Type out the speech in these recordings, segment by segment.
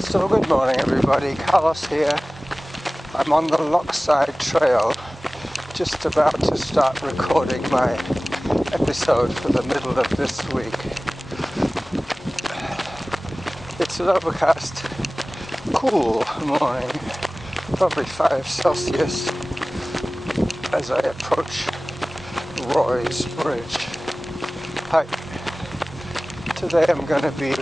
So good morning everybody, Carlos here. I'm on the Lochside Trail, just about to start recording my episode for the middle of this week. It's an overcast, cool morning, probably 5 Celsius as I approach Roy's Bridge. Hi. Today I'm going to be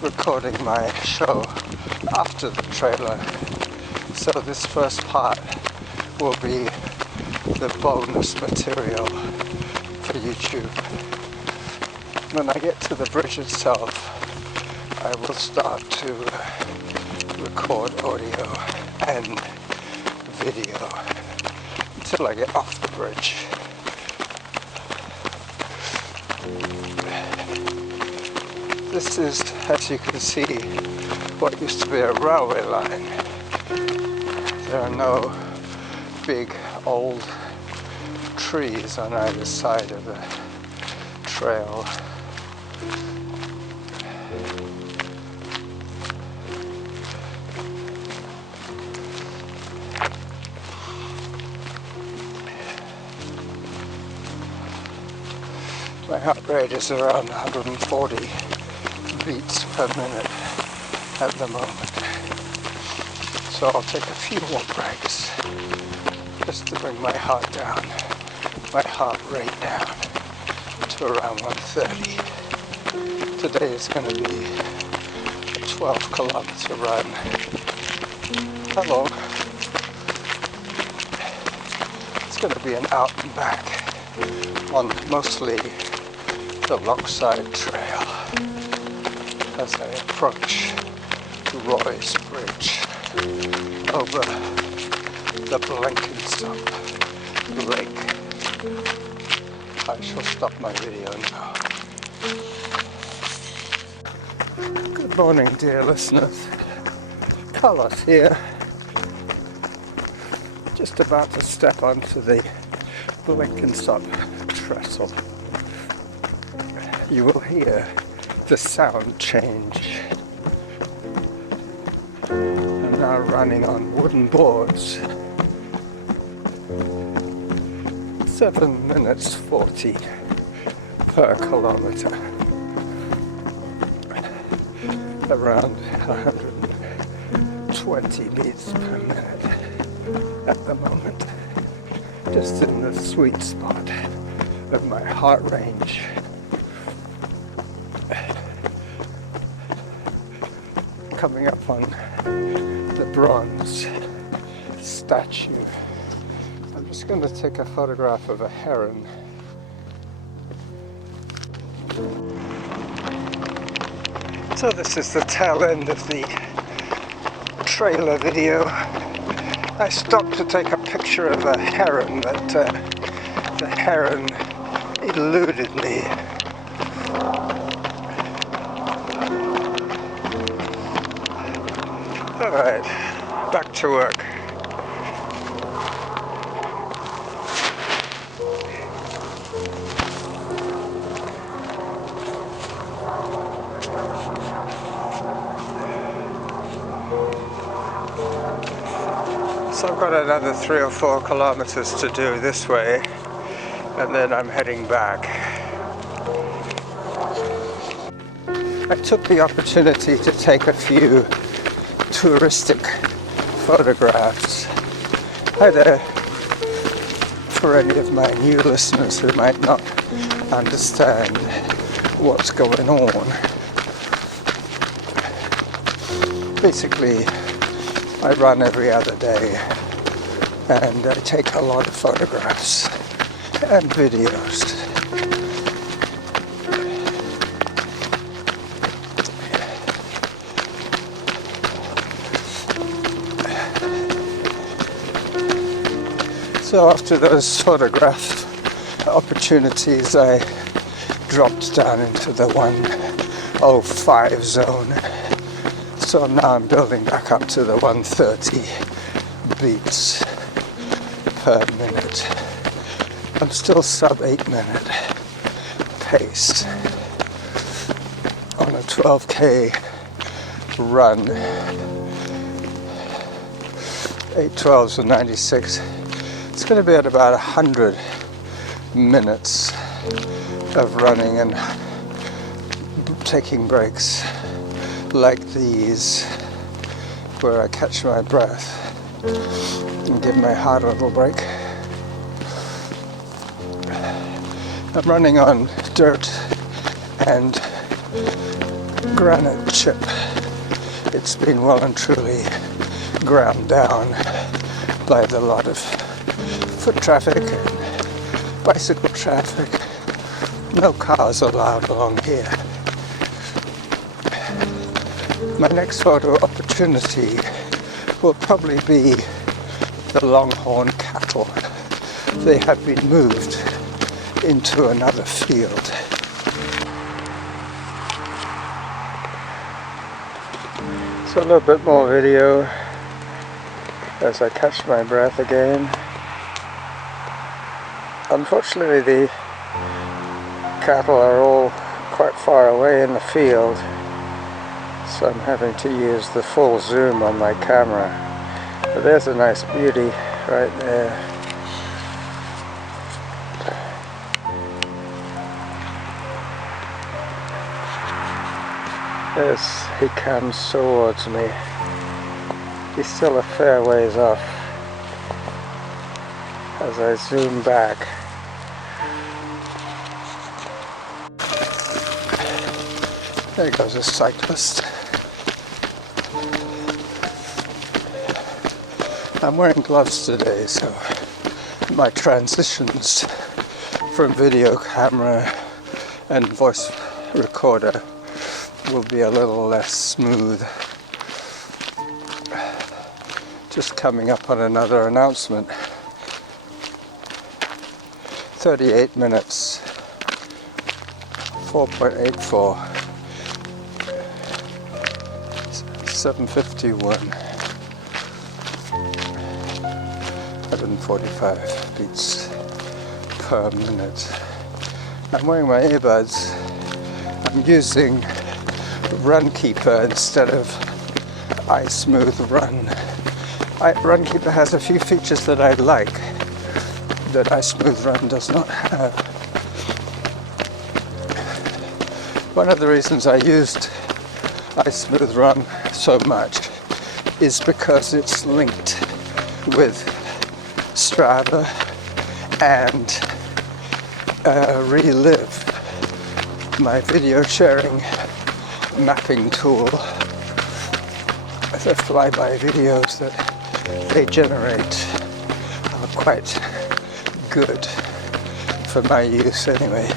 recording my show after the trailer, so this first part will be the bonus material for YouTube. When I get to the bridge itself, I will start to record audio and video until I get off the bridge. This is, as you can see, what used to be a railway line. There are no big old trees on either side of the trail. My heart rate is around 140 beats per minute at the moment, so I'll take a few more breaks just to bring my heart rate down to around 130. Today is going to be a 12-kilometer run. Hello. It's going to be an out and back on mostly the Lochside Trail as I approach Roy's Bridge over the Blenkinsop Lake. I shall stop my video now. Good morning, dear listeners. Carlos here. Just about to step onto the Blenkinsop trestle. You will hear the sound change. I'm now running on wooden boards. 7 minutes 40 per kilometer. Around 120 beats per minute at the moment. Just in the sweet spot of my heart range. Coming up on the bronze statue. I'm just going to take a photograph of a heron. So this is the tail end of the trailer video. I stopped to take a picture of a heron, but the heron eluded me. Alright, back to work. So I've got another 3 or 4 kilometers to do this way, and then I'm heading back. I took the opportunity to take a few touristic photographs. Hi there. For any of my new listeners who might not understand what's going on. Basically, I run every other day and I take a lot of photographs and videos. So after those photograph opportunities, I dropped down into the 105 zone. So now I'm building back up to the 130 beats per minute. I'm still sub 8 minute pace. 12k run, 8:12s and 96. It's going to be at about 100 minutes of running and taking breaks like these, where I catch my breath and give my heart a little break. I'm running on dirt and granite chip. It's been well and truly ground down by the lot of foot traffic and bicycle traffic. No cars allowed along here. My next photo opportunity will probably be the longhorn cattle. They have been moved into another field. So a little bit more video as I catch my breath again. Unfortunately, the cattle are all quite far away in the field, so I'm having to use the full zoom on my camera. But there's a nice beauty right there. As he comes towards me, he's still a fair ways off. As I zoom back, there goes a cyclist. I'm wearing gloves today, so my transitions from video camera and voice recorder will be a little less smooth. Just coming up on another announcement. 38 minutes, 4.84, 751, 145 beats per minute. I'm wearing my earbuds. I'm using Runkeeper instead of iSmooth Run. Runkeeper has a few features that I like that iSmooth Run does not have. One of the reasons I used iSmooth Run so much is because it's linked with Strava and Relive, my video sharing mapping tool. The flyby videos that they generate are quite good for my use anyway.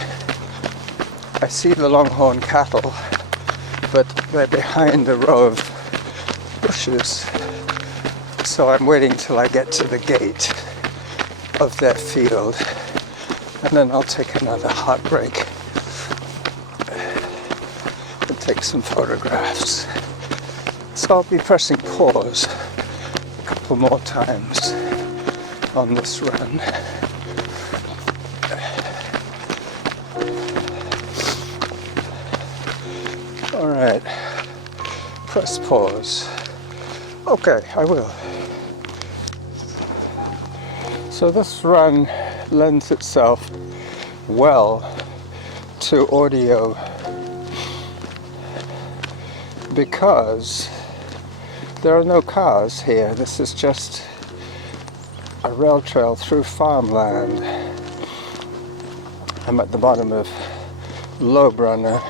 I see the longhorn cattle, but they're behind a row of bushes, so I'm waiting till I get to the gate of their field, and then I'll take another hot break and take some photographs. So I'll be pressing pause a couple more times on this run. Alright, press pause. Okay, I will. So this run lends itself well to audio because there are no cars here. This is just a rail trail through farmland. I'm at the bottom of Lowbrunner,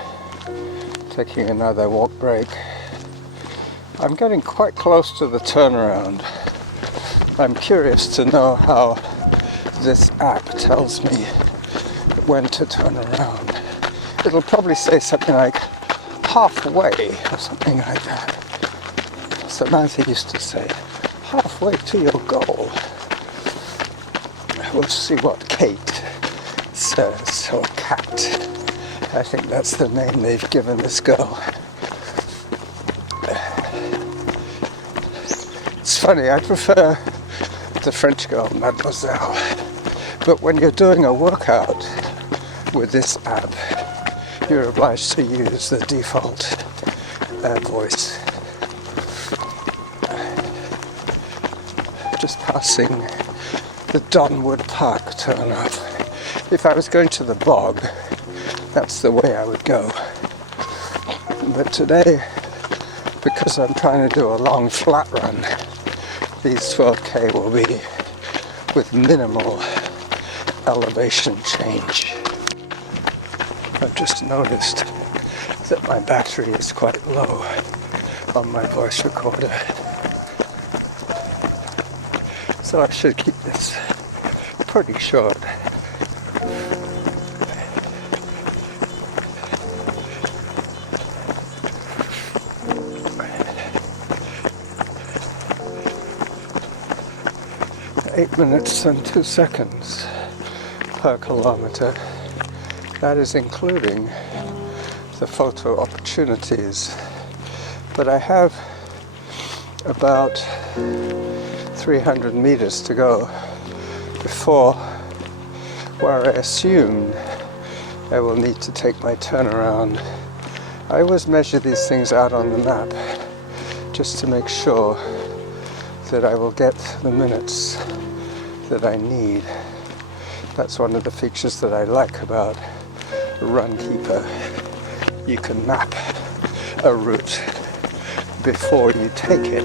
taking another walk break. I'm getting quite close to the turnaround. I'm curious to know how this app tells me when to turn around. It'll probably say something like halfway or something like that. Samantha used to say, halfway to your goal. We'll see what Kate says, or Cat. I think that's the name they've given this girl. It's funny, I prefer the French girl, Mademoiselle. But when you're doing a workout with this app, you're obliged to use the default voice. Just passing the Donwood Park turnoff. If I was going to the bog, that's the way I would go. But today, because I'm trying to do a long flat run, these 12k will be with minimal elevation change. I've just noticed that my battery is quite low on my voice recorder. So I should keep this pretty short. Eight minutes and 2 seconds per kilometer. That is including the photo opportunities. But I have about 300 meters to go before where I assumed I will need to take my turnaround. I always measure these things out on the map just to make sure that I will get the minutes that I need. That's one of the features that I like about Runkeeper. You can map a route before you take it.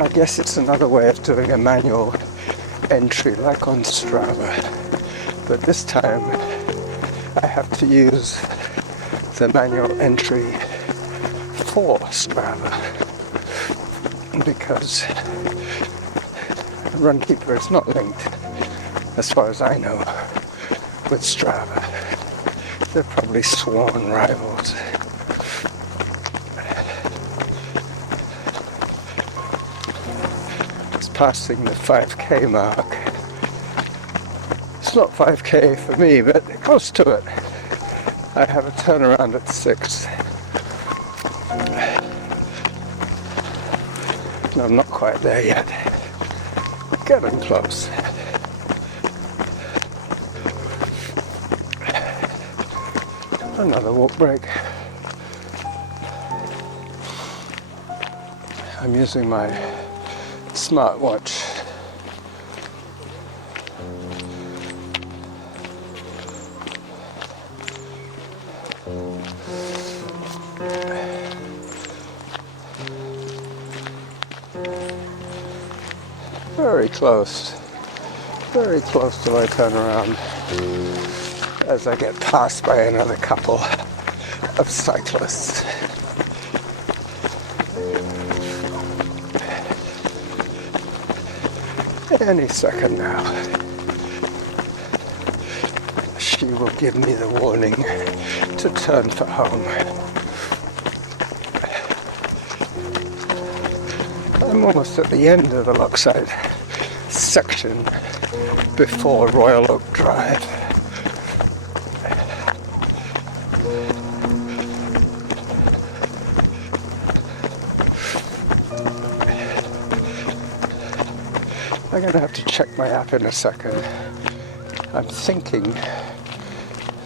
I guess it's another way of doing a manual entry like on Strava, but this time I have to use the manual entry for Strava because Runkeeper is not linked, as far as I know, with Strava. They're probably sworn rivals. It's passing the 5k mark. It's not 5k for me, but close to it. I have a turnaround at 6. No, I'm not quite there yet. Getting close. Another walk break. I'm using my smartwatch. Very close to my turnaround as I get passed by another couple of cyclists. Any second now, she will give me the warning to turn for home. I'm almost at the end of the Lochside section before Royal Oak Drive. I'm going to have to check my app in a second. I'm thinking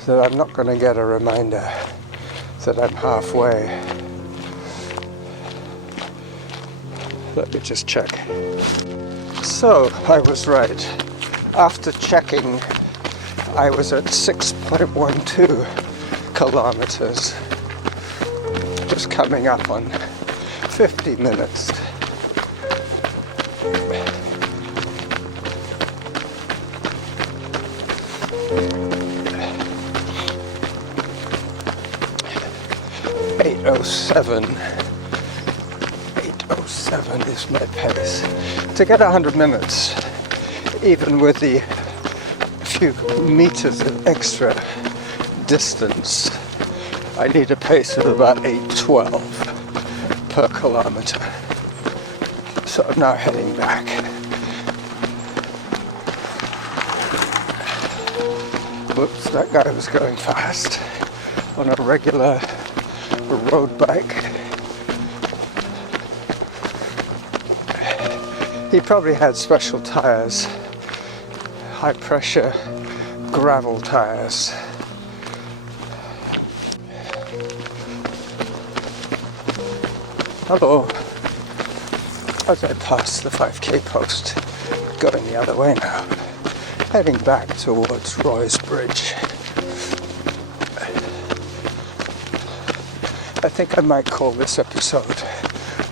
that I'm not going to get a reminder that I'm halfway. Let me just check. So, I was right. After checking, I was at 6.12 kilometers. Just coming up on 50 minutes. .807 is my pace. To get 100 minutes, even with the few meters of extra distance, I need a pace of about 8:12 per kilometer. So I'm now heading back. Whoops, that guy was going fast on a regular road bike. He probably had special tires, high pressure gravel tires. Hello. As I pass the 5k post, going the other way now, heading back towards Roy's Bridge. I think I might call this episode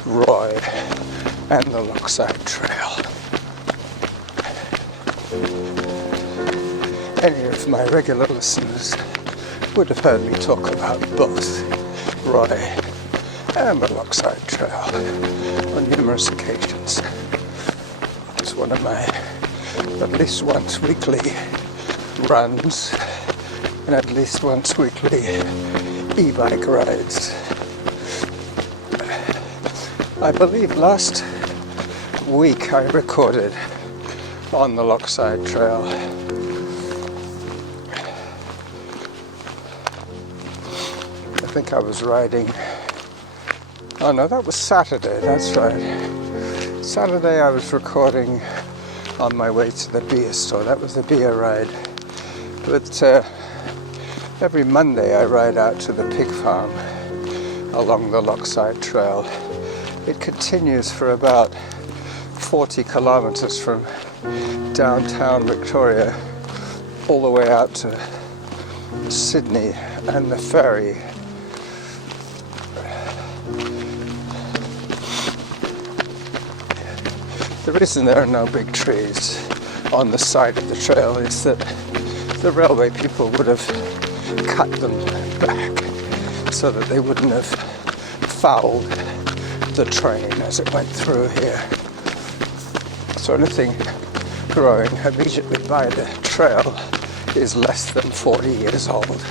Roy and the Lochside Trail. Any of my regular listeners would have heard me talk about both Roy and the Lochside Trail on numerous occasions. It's one of my at least once weekly runs and at least once weekly e-bike rides. I believe last week I recorded on the Lochside Trail. I think I was riding, oh no, that was Saturday, that's right. Saturday I was recording on my way to the beer store. That was the beer ride. But every Monday I ride out to the pig farm along the Lochside Trail. It continues for about 40 kilometers from downtown Victoria all the way out to Sydney and the ferry. The reason there are no big trees on the side of the trail is that the railway people would have cut them back so that they wouldn't have fouled the train as it went through here. So anything growing immediately by the trail is less than 40 years old.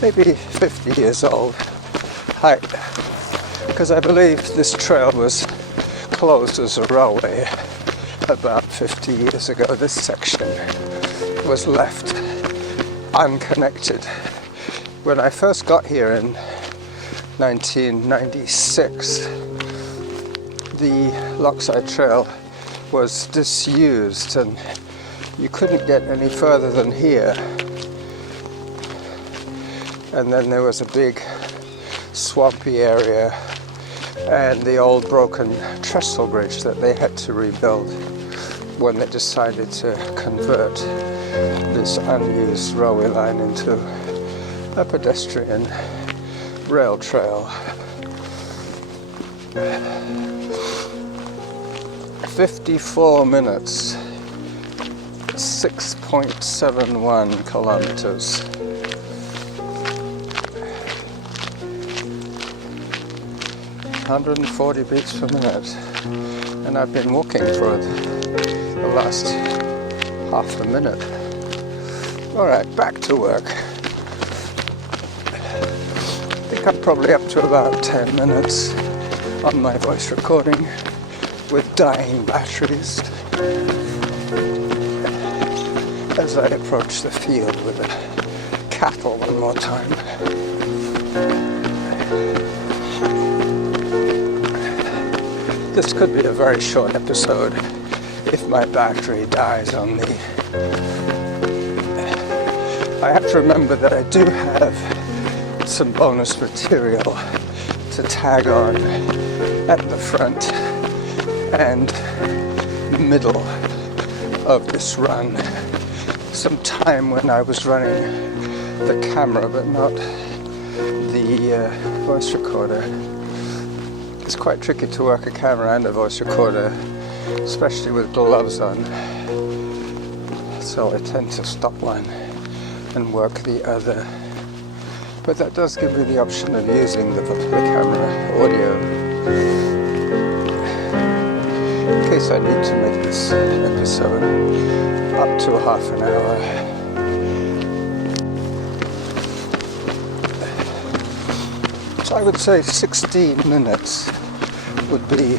Maybe 50 years old. Because I believe this trail was closed as a railway about 50 years ago. This section was left unconnected. When I first got here in 1996, the Lochside Trail was disused and you couldn't get any further than here. And then there was a big swampy area and the old broken trestle bridge that they had to rebuild when they decided to convert this unused railway line into a pedestrian rail trail. 54 minutes, 6.71 kilometers. 140 beats per minute, and I've been walking for the last half a minute. Alright, back to work. I think I'm probably up to about 10 minutes on my voice recording with dying batteries as I approach the field with the cattle one more time. This could be a very short episode if my battery dies on me. I have to remember that I do have some bonus material to tag on at the front and middle of this run. Some time when I was running the camera but not the voice recorder. It's quite tricky to work a camera and a voice recorder, especially with gloves on. So I tend to stop one and work the other. But that does give me the option of using the camera audio in case I need to make this episode up to half an hour. So I would say 16 minutes would be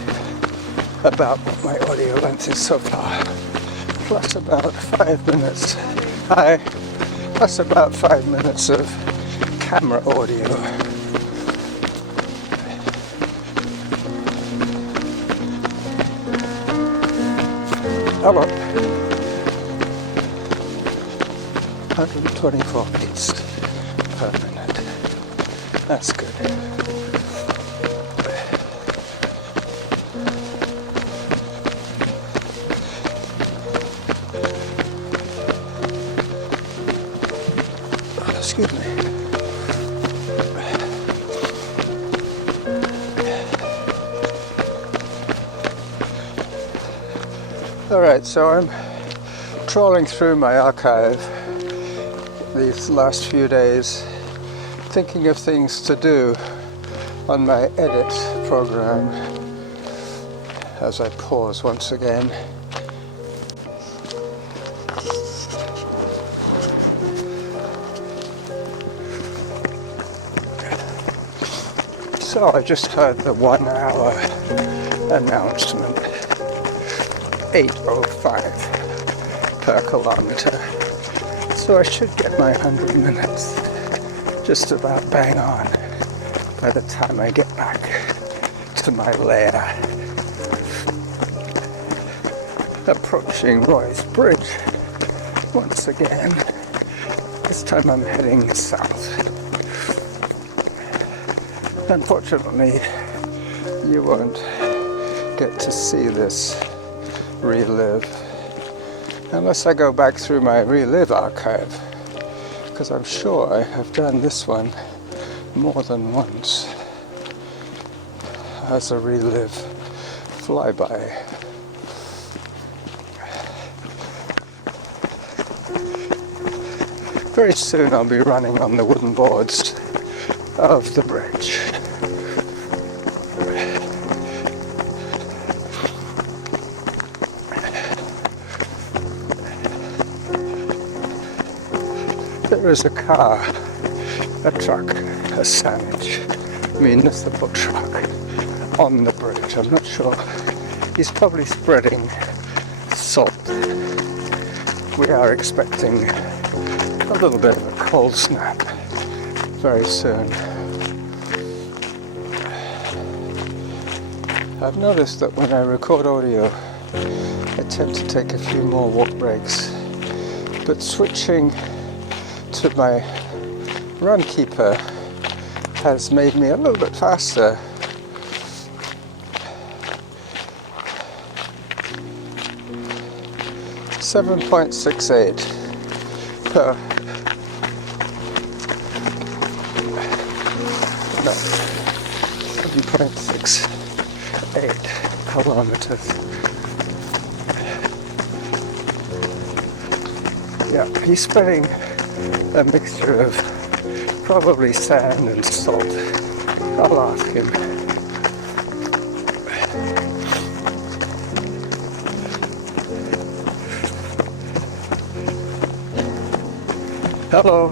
about what my audio length is so far, plus about 5 minutes, plus about 5 minutes of camera audio. Hello. 124 beats per minute. That's good. Excuse me. Alright, so I'm trawling through my archive these last few days, thinking of things to do on my edit program as I pause once again. So I just heard the 1 hour announcement, 8:05 per kilometer. So I should get my 100 minutes just about bang on by the time I get back to my lair. Approaching Roy's Bridge once again. This time I'm heading south. Unfortunately, you won't get to see this relive unless I go back through my relive archive, because I'm sure I have done this one more than once as a relive flyby. Very soon I'll be running on the wooden boards of the bridge. There is a car, a truck, a sandwich, municipal truck on the bridge. I'm not sure. He's probably spreading salt. We are expecting a little bit of a cold snap very soon. I've noticed that when I record audio, I tend to take a few more walk breaks, but switching to my run keeper has made me a little bit faster. .68 per 7.68 kilometers. Yeah, he's spreading a mixture of probably sand and salt. I'll ask him. Hello.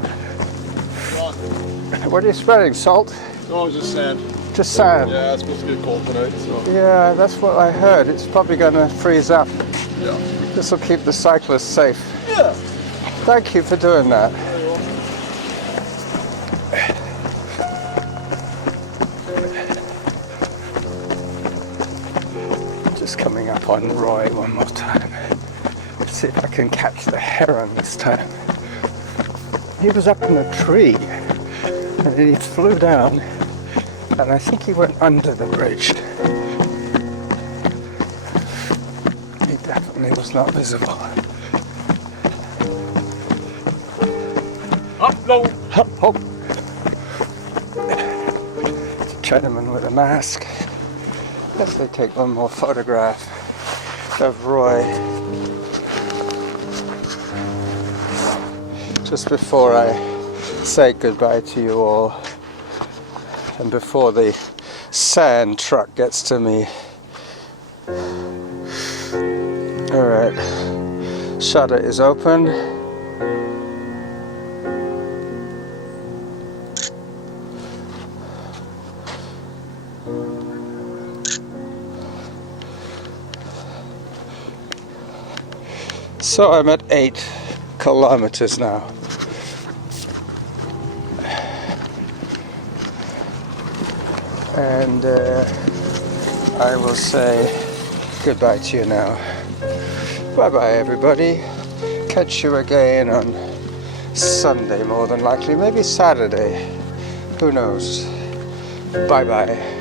What are you spreading? Salt? No, just sand. Just sand? Yeah, it's supposed to get cold tonight, so. Yeah, that's what I heard. It's probably going to freeze up. Yeah. This will keep the cyclists safe. Yeah. Thank you for doing that. Just coming up on Roy one more time. Let's see if I can catch the heron this time. He was up in a tree and then he flew down, and I think he went under the bridge. He definitely was not visible. Up low. Up, up. It's a Chinaman with a mask. As they take one more photograph of Roy just before I say goodbye to you all, and before the sand truck gets to me. Alright, shutter is open. So I'm at 8 kilometers now. And I will say goodbye to you now. Bye bye everybody. Catch you again on Sunday more than likely, maybe Saturday. Who knows? Bye bye.